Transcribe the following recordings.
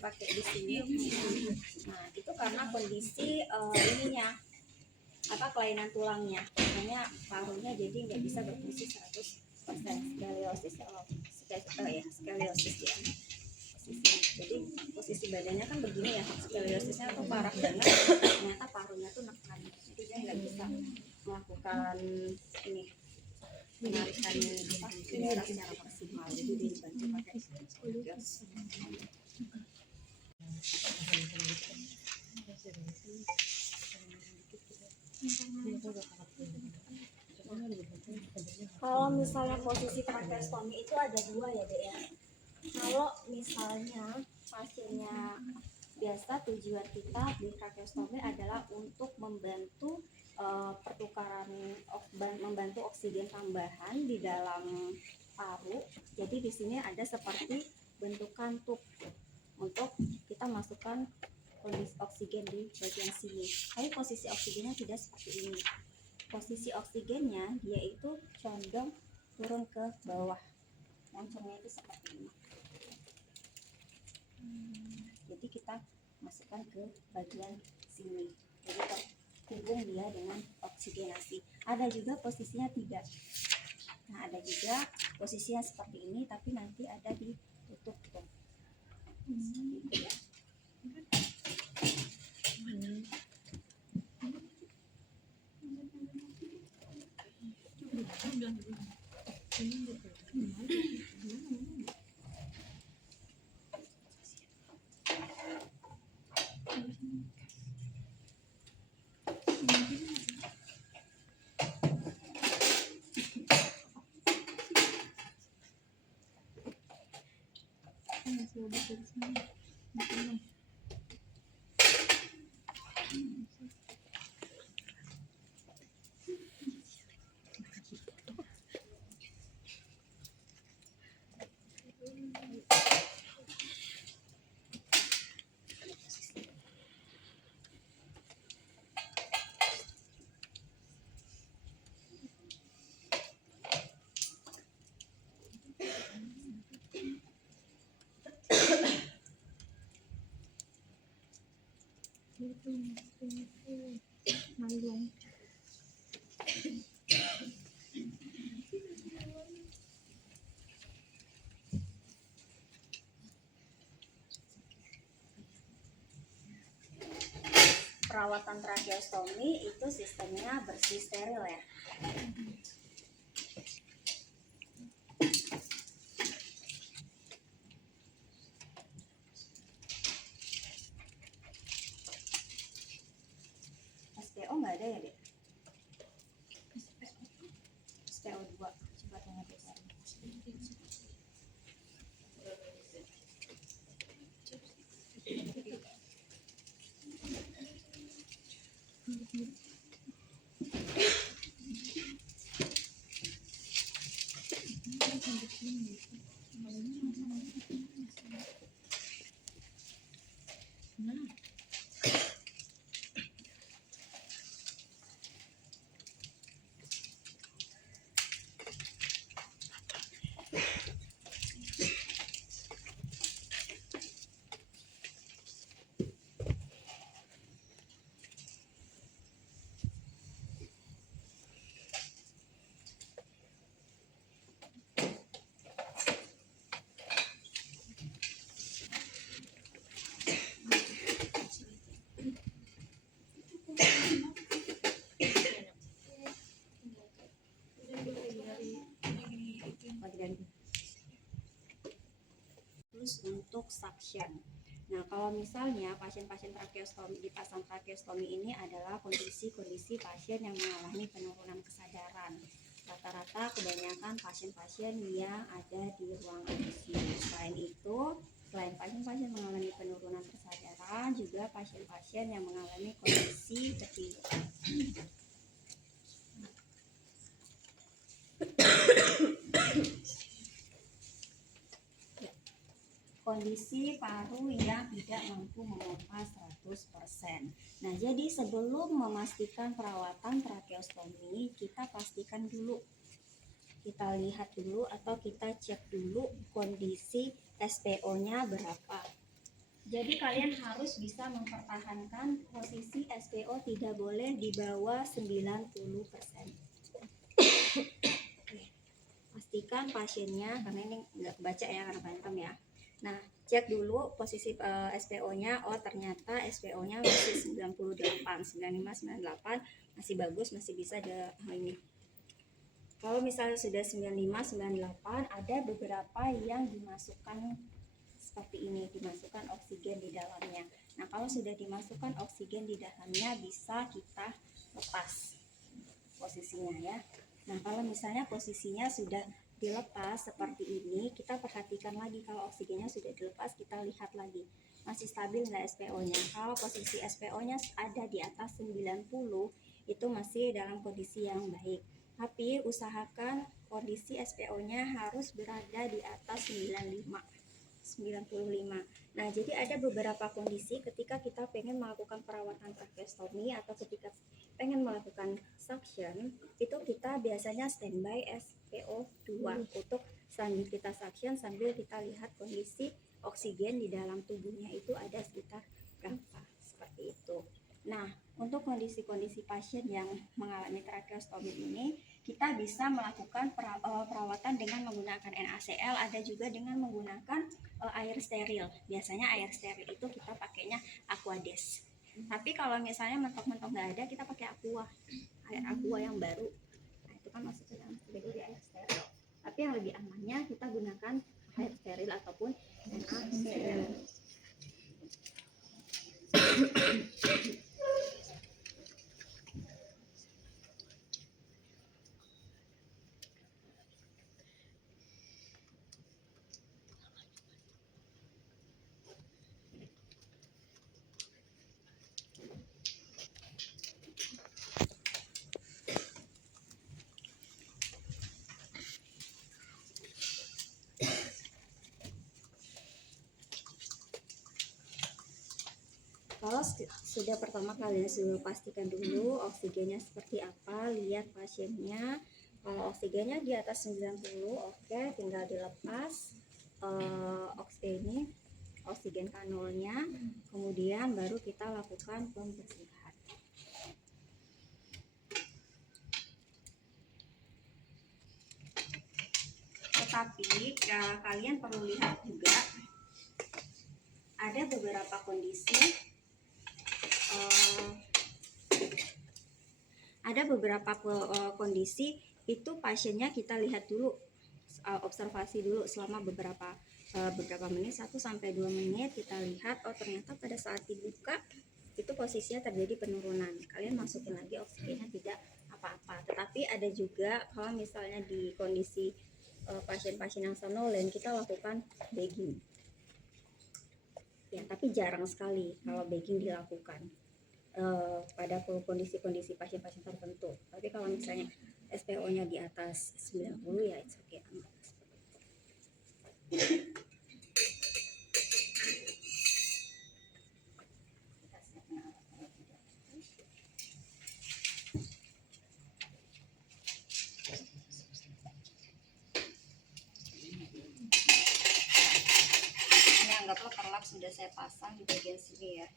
dipakai di sini. Nah, itu karena kondisi ininya kelainan tulangnya, makanya parunya jadi nggak bisa berfungsi 100%. Skoliosis ya. Jadi posisi badannya kan begini ya, skoliosisnya tuh parah banget, ternyata parunya tuh nekan, jadi dia nggak bisa melakukan ini, menarikan darah secara maksimal, jadi dibantu pakai skolios. Kalau misalnya posisi tracheostomy itu ada dua ya Dek ya. Kalau misalnya pasiennya biasa, tujuan kita di tracheostomy adalah untuk membantu pertukaran membantu oksigen tambahan di dalam paru. Jadi di sini ada seperti bentukan tube untuk kita masukkan kondisi oksigen di bagian sini. Tapi posisi oksigennya tidak seperti ini. Posisi oksigennya dia itu condong turun ke bawah. Moncongnya itu seperti ini. Jadi kita masukkan ke bagian sini. Jadi terhubung dia dengan oksigenasi. Ada juga posisinya tidak. Nah, ada juga posisinya seperti ini, tapi nanti ada ditutup tuh. Seperti itu ya. Perawatan tracheostomy itu sistemnya bersih steril ya. SPO nggak ada ya Dek? SPO 2 coba tanya deh. Terus untuk suction. Nah, kalau misalnya pasien-pasien tracheostomy, dipasang tracheostomy ini adalah kondisi-kondisi pasien yang mengalami penurunan kesadaran. Rata-rata kebanyakan pasien-pasien yang ada di ruang ICU. Selain itu, selain pasien-pasien mengalami penurunan kesadaran, juga pasien-pasien yang mengalami kondisi ketiduran. Kondisi paru yang tidak mampu memompa 100%. Nah, jadi sebelum memastikan perawatan tracheostomy, kita pastikan dulu, kita lihat dulu atau kita cek dulu kondisi SPO-nya berapa. Jadi kalian harus bisa mempertahankan posisi SPO tidak boleh di bawah 90%. Pastikan pasiennya, karena ini nggak kebaca ya karena phantom ya. Nah, cek dulu posisi SPO-nya. Oh, ternyata SPO-nya masih 98, 95, 98, masih bagus, masih bisa ada ini. Kalau misalnya sudah 95, 98, ada beberapa yang dimasukkan seperti ini, dimasukkan oksigen di dalamnya. Nah, kalau sudah dimasukkan oksigen di dalamnya, bisa kita lepas posisinya ya. Nah, kalau misalnya posisinya sudah dilepas seperti ini, kita perhatikan lagi. Kalau oksigennya sudah dilepas, kita lihat lagi masih stabil nggak SPO-nya. Kalau posisi SPO-nya ada di atas 90, itu masih dalam kondisi yang baik. Tapi usahakan kondisi SPO-nya harus berada di atas 95. Nah, jadi ada beberapa kondisi ketika kita pengen melakukan perawatan tracheostomi atau ketika pengen melakukan suction, itu kita biasanya standby SPO2 untuk sambil kita suction, sambil kita lihat kondisi oksigen di dalam tubuhnya itu ada sekitar berapa, seperti itu. Nah, untuk kondisi-kondisi pasien yang mengalami tracheostomi ini, kita bisa melakukan perawatan dengan menggunakan NaCl, ada juga dengan menggunakan air steril. Biasanya air steril itu kita pakainya Aquades. Tapi kalau misalnya mentok-mentok nggak ada, kita pakai air aqua yang baru. Nah, itu kan maksudnya jadi air steril. Tapi yang lebih amannya kita gunakan air steril ataupun NaCl. Kalau sudah pertama kali sudah pastikan dulu oksigennya seperti apa, lihat pasiennya. Kalau oksigennya di atas 90, oke, tinggal dilepas oksigen kanulnya, kemudian baru kita lakukan pembersihan. Tetapi kalian perlu lihat juga ada beberapa kondisi, itu pasiennya kita lihat dulu, observasi dulu selama beberapa menit, 1-2 menit, kita lihat oh ternyata pada saat dibuka itu posisinya terjadi penurunan, kalian masukin lagi oksigennya tidak apa-apa. Tetapi ada juga kalau misalnya di kondisi pasien-pasien yang somnolen, kita lakukan bagging ya, tapi jarang sekali kalau bagging dilakukan pada kondisi-kondisi pasien-pasien tertentu. Tapi kalau misalnya SPO-nya di atas 90 ya it's okay. Ini anggaplah perlak sudah saya pasang di bagian sini ya.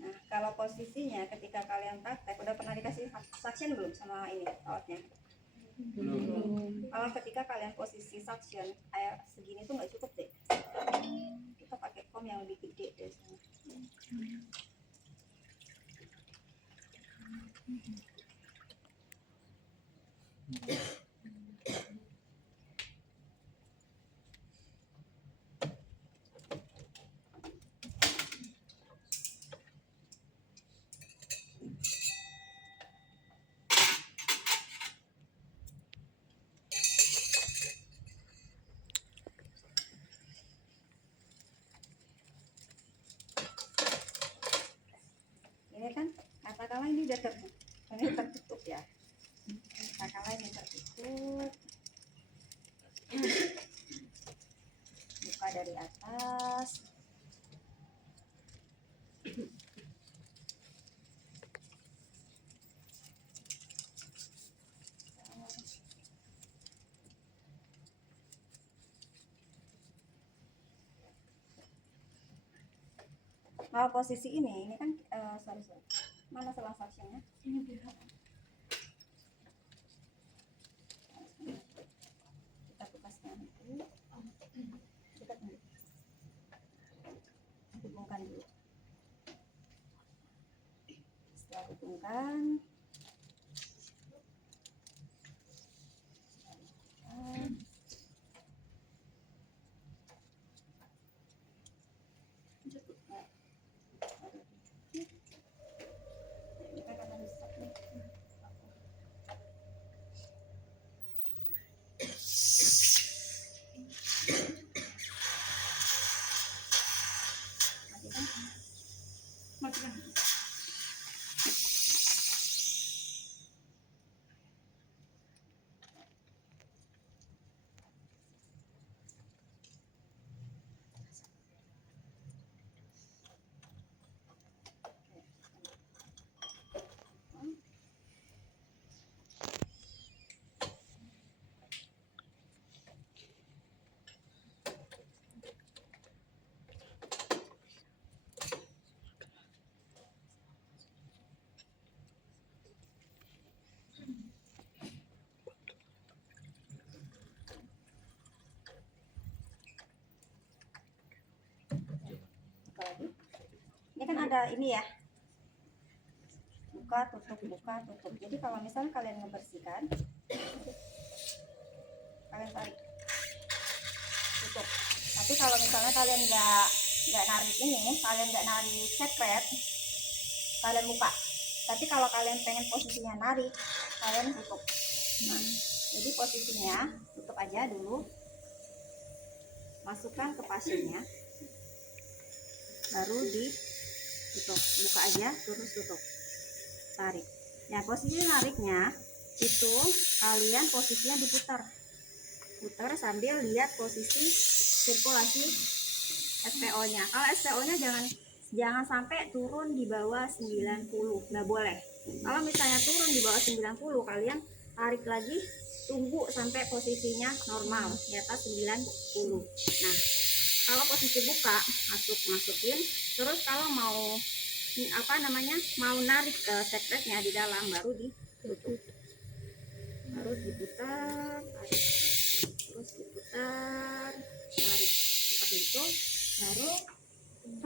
Nah, kalau posisinya ketika kalian praktek, udah pernah dikasih suction belum sama ini alatnya? Belum. Kalau ketika kalian posisi suction, air segini tuh nggak cukup deh. Kita pakai kom yang lebih gede deh. katakanlah ini udah tertutup ya, katakanlah ini tertutup, buka dari atas. Kalau posisi ini kan sorry, mana selang saksinya? Ini biar kita bekaskan dulu, kita hubungkan dulu. Setelah hubungkan, matikan. Lagi. Ini kan ada ini ya, buka tutup buka tutup. Jadi kalau misalnya kalian ngebersihkan, kalian tarik tutup. Tapi kalau misalnya kalian nggak narik ini, kalian nggak narik secret, kalian buka. Tapi kalau kalian pengen posisinya narik, kalian tutup. Nah, jadi posisinya tutup aja dulu, masukkan ke pasiennya, baru ditutup, buka aja terus tutup, tarik. Nah, posisi nariknya itu kalian posisinya diputar, putar sambil lihat posisi sirkulasi SPO nya. Kalau SPO nya jangan sampai turun di bawah 90, nggak boleh. Kalau misalnya turun di bawah 90, kalian tarik lagi, tunggu sampai posisinya normal di atas 90. Nah, kalau posisi buka, masukin. Terus kalau mau mau narik ke secretnya di dalam, baru ditutup, harus diputar, tarik, terus diputar, tarik, seperti itu. Baru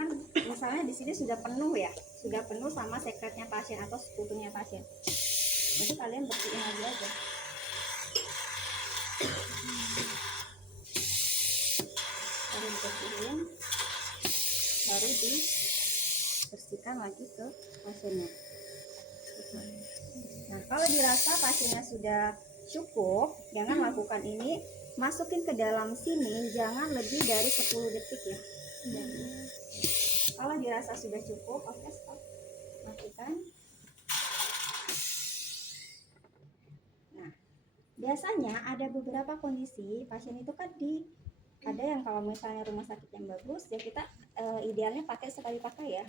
kan misalnya di sini sudah penuh ya, sudah penuh sama secretnya pasien atau sekutunya pasien, jadi kalian bersihin lagi aja. Baru dibersihin, baru dibersihkan lagi ke pasiennya. Nah, kalau dirasa pasiennya sudah cukup, jangan lakukan ini, masukin ke dalam sini jangan lebih dari 10 detik ya. Kalau dirasa sudah cukup, oke, stop, matikan. Nah, biasanya ada beberapa kondisi pasien itu kan ada yang kalau misalnya rumah sakit yang bagus ya kita idealnya pakai sekali pakai ya,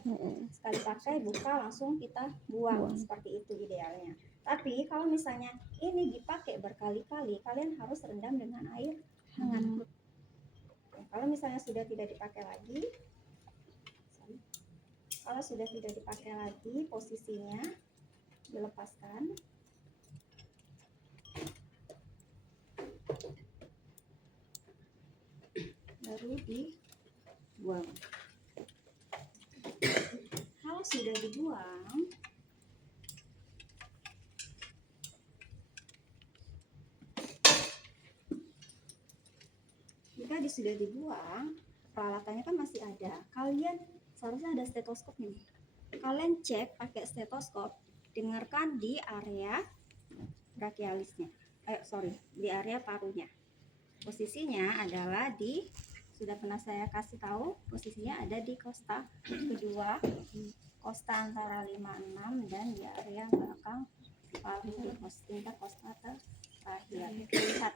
sekali pakai buka langsung kita buang, seperti itu idealnya. Tapi kalau misalnya ini dipakai berkali-kali, kalian harus rendam dengan air hangat. Kalau misalnya sudah tidak dipakai lagi, posisinya dilepaskan, baru dibuang. Kalau sudah dibuang, jika sudah dibuang, peralatannya kan masih ada. Kalian seharusnya ada stetoskop nih. Kalian cek pakai stetoskop, dengarkan di area brachialisnya. Di area parunya. Posisinya adalah di sudah pernah saya kasih tahu, posisinya ada di kosta kedua, kosta antara 56 dan di area belakang paru di tingkat kosta terakhir. Lihat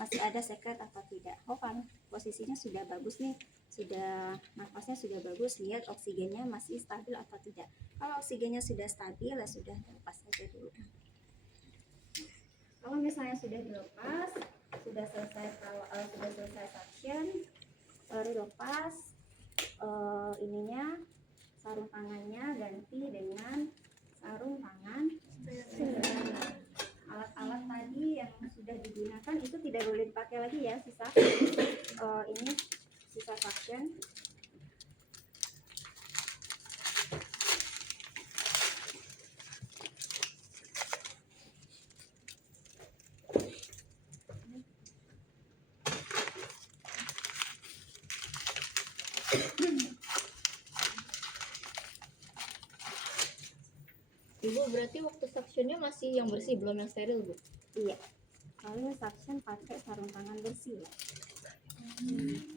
masih ada secret atau tidak. Oh kan posisinya sudah bagus nih, sudah nafasnya sudah bagus, lihat oksigennya masih stabil atau tidak. Kalau oksigennya sudah stabil ya sudah, lepas saja dulu. Kalau misalnya sudah dilepas, sudah selesai suction, baru lepas ininya, sarung tangannya ganti dengan sarung tangan sederhana. Alat-alat tadi yang sudah digunakan itu tidak boleh dipakai lagi ya, sisa ini sisa suction. Ibu berarti waktu suctionnya masih yang bersih, belum yang steril, Bu? Iya, kalau suction pakai sarung tangan bersih ya.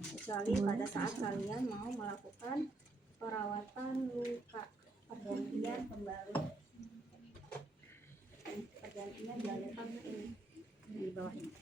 Kecuali pada saat kalian mau melakukan perawatan luka, pergantian pembalut, pergantian diameter ini di bawahnya.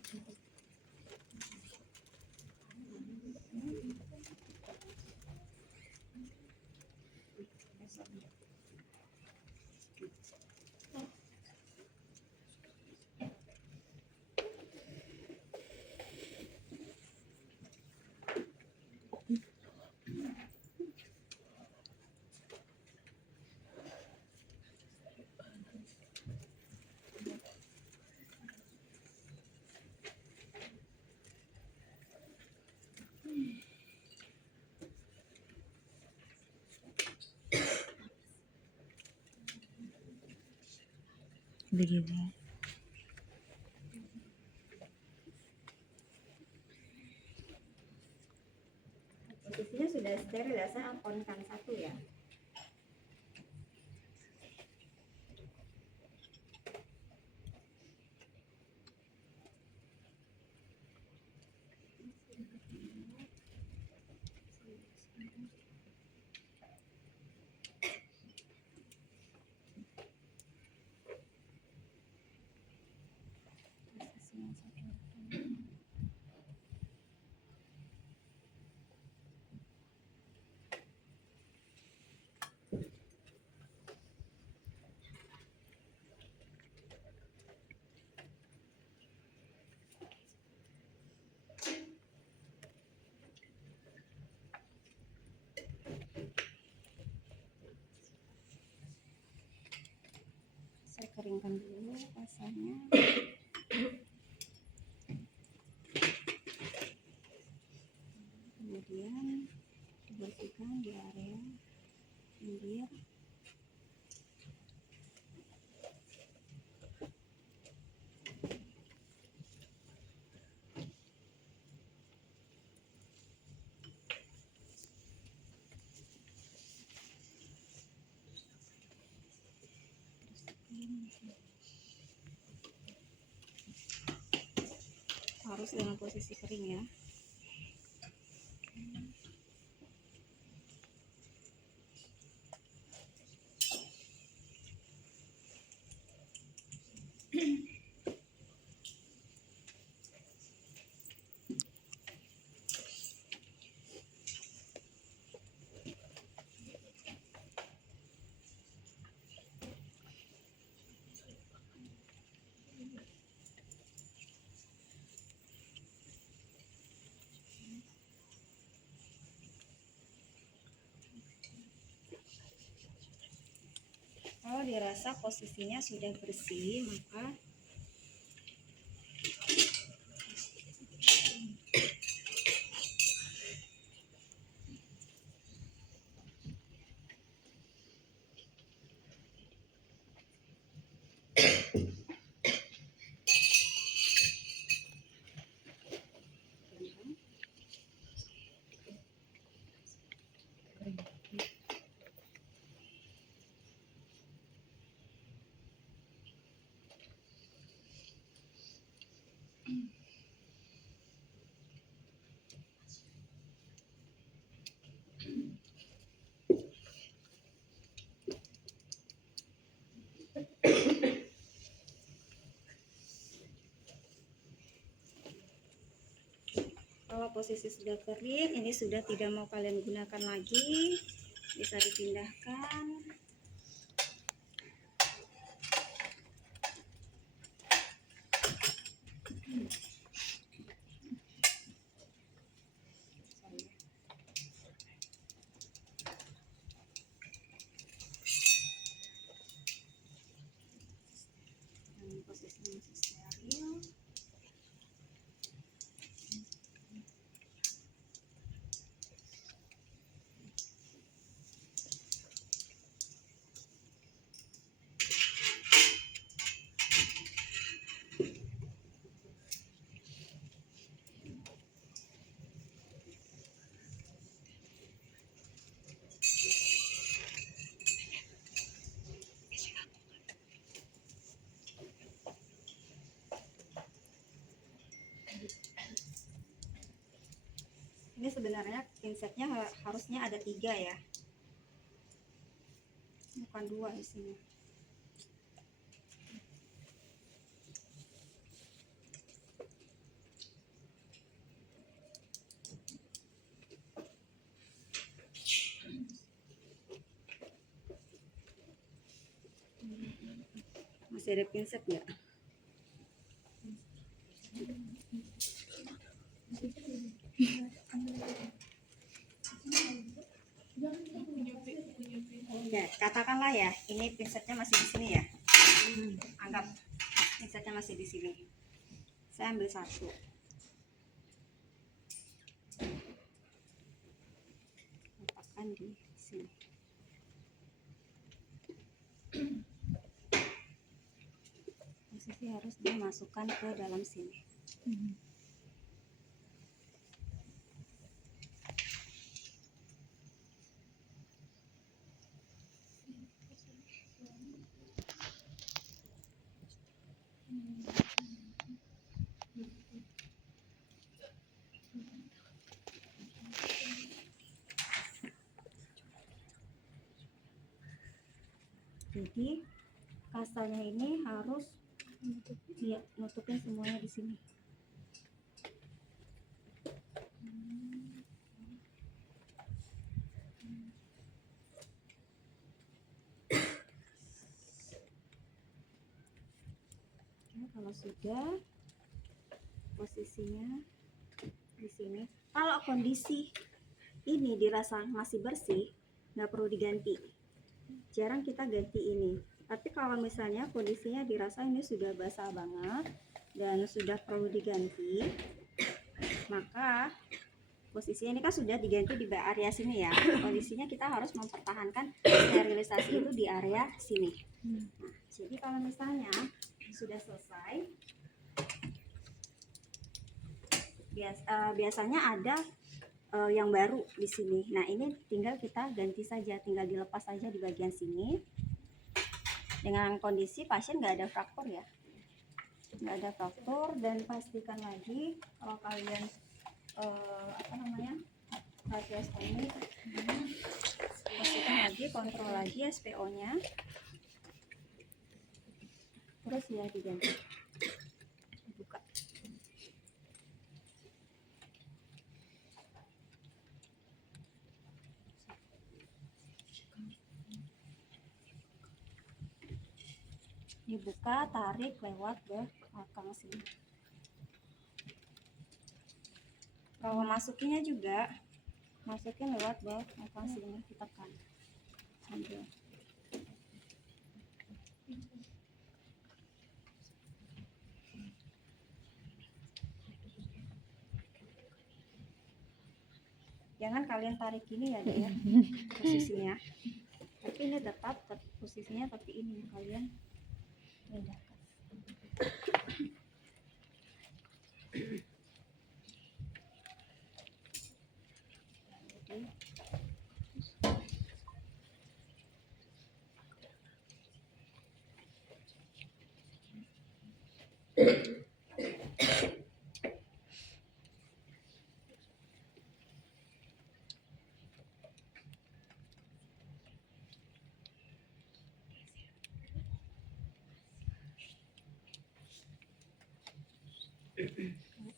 Begini. Posisinya sudah steril ya, saya akonkan satu ya. Saya keringkan dulu basahnya. Kemudian dibersihkan di area pinggir. Harus dalam posisi kering ya. Kalau dirasa posisinya sudah bersih, maka posisi sudah kering, ini sudah tidak mau kalian gunakan lagi, bisa dipindahkan. Posisinya masih steril. Ini sebenarnya pinsetnya harusnya ada 3 ya, bukan 2 di sini. Masih ada pinset nggak? Ya, katakanlah ya, ini pinsetnya masih di sini ya. Anggap pinsetnya masih di sini. Saya ambil 1. Letakkan di sini. Posisi harus dimasukkan ke dalam sini. Jadi kasanya ini harus nutupin semuanya di sini. Oke, kalau sudah posisinya di sini, kalau kondisi ini dirasa masih bersih, nggak perlu diganti. Jarang kita ganti ini. Tapi kalau misalnya kondisinya dirasa ini sudah basah banget dan sudah perlu diganti, maka posisinya ini kan sudah diganti di area sini ya. Kondisinya kita harus mempertahankan sterilisasi itu di area sini. Nah, jadi kalau misalnya sudah selesai, biasanya ada yang baru di sini. Nah, ini tinggal kita ganti saja, tinggal dilepas saja di bagian sini. Dengan kondisi pasien nggak ada fraktur ya, nggak ada fraktur, dan pastikan lagi kalau kalian tracheostomy, pastikan lagi, kontrol lagi SPO-nya, terus ya diganti, buka. Dibuka, tarik lewat belakang sini. Kalau masukinnya juga masukin lewat belakang sini, ditekan sambil. Jangan kalian tarik ini ya, Dek, ya, posisinya. Tapi ini tetap posisinya, tapi ini kalian pindahkan.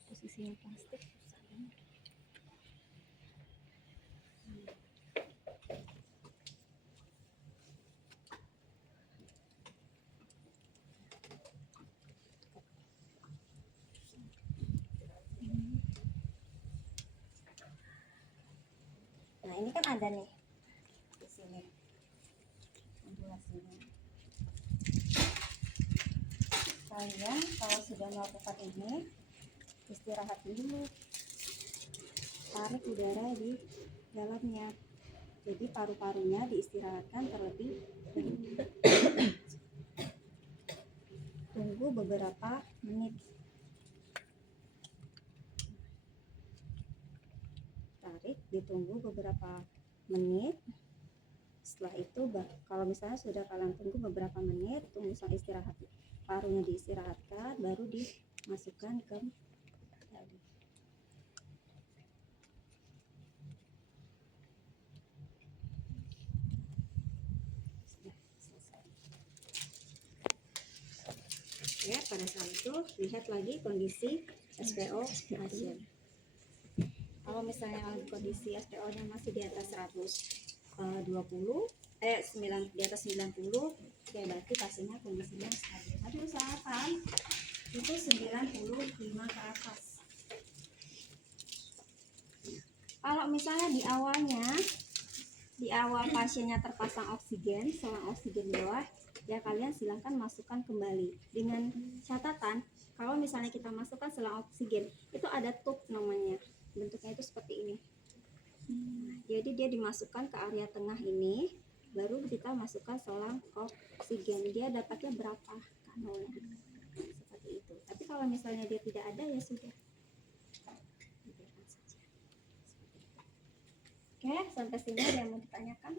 Posisinya plastik susah banget. ini kan ada nih di sini ambulasinya. Kalian kalau sudah melakukan ini, istirahat dulu, tarik udara di dalamnya, jadi paru-parunya diistirahatkan terlebih dahulu. Tunggu beberapa menit. Tarik, ditunggu beberapa menit. Setelah itu kalau misalnya sudah kalian tunggu beberapa menit, tunggu sampai istirahat, parunya diistirahatkan, baru dimasukkan ke tali. Sudah selesai. Oke, pada saat itu lihat lagi kondisi SPO pasien. Kalau misalnya kondisi SPO-nya masih di atas 120, di atas 90, ya berarti pasiennya kondisinya stabil. Tapi usahakan itu 95 ke atas. Kalau misalnya di awal pasiennya terpasang oksigen, selang oksigen bawah, ya kalian silahkan masukkan kembali. Dengan catatan, kalau misalnya kita masukkan selang oksigen, itu ada tube namanya. Bentuknya itu seperti ini. Jadi dia dimasukkan ke area tengah ini, baru kita masukkan selang oksigen. Dia dapatnya berapa kanalnya, seperti itu. Tapi kalau misalnya dia tidak ada, ya sudah, biarkan saja. Oke, sampai sini ada yang mau ditanyakan?